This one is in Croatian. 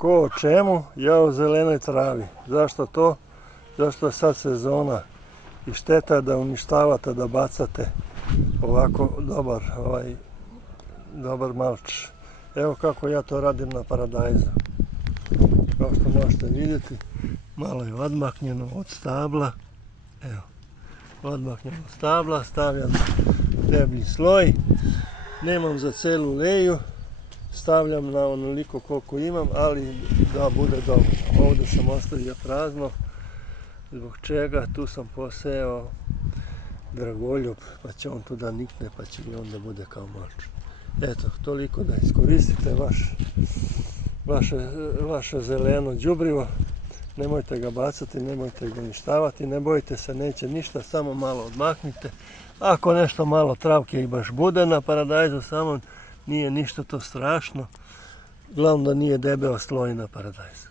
Ko o čemu, ja o zelenoj travi. Zašto to? Zašto je sad sezona i šteta je da uništavate, da bacate ovako dobar malč. Evo kako ja to radim na paradajzu. Kao što možete vidjeti, malo je odmaknjeno od stabla. Evo, odmaknjeno od stabla, stavljam deblji sloj. Nemam za celu leju, stavljam na onoliko koliko imam, ali da bude dovoljno. Ovdje sam ostavio prazno, zbog čega tu sam posejao dragoljub, pa će on tu da nikne, pa će mi onda bude kao malč. Eto, toliko da iskoristite vaše zeleno đubrivo. Nemojte ga bacati, nemojte ga uništavati, ne bojite se, neće ništa, samo malo odmaknite. Ako nešto malo travke i baš bude na paradajzu, samo nije ništa to strašno. Glavno da nije debeo sloj na paradajzu.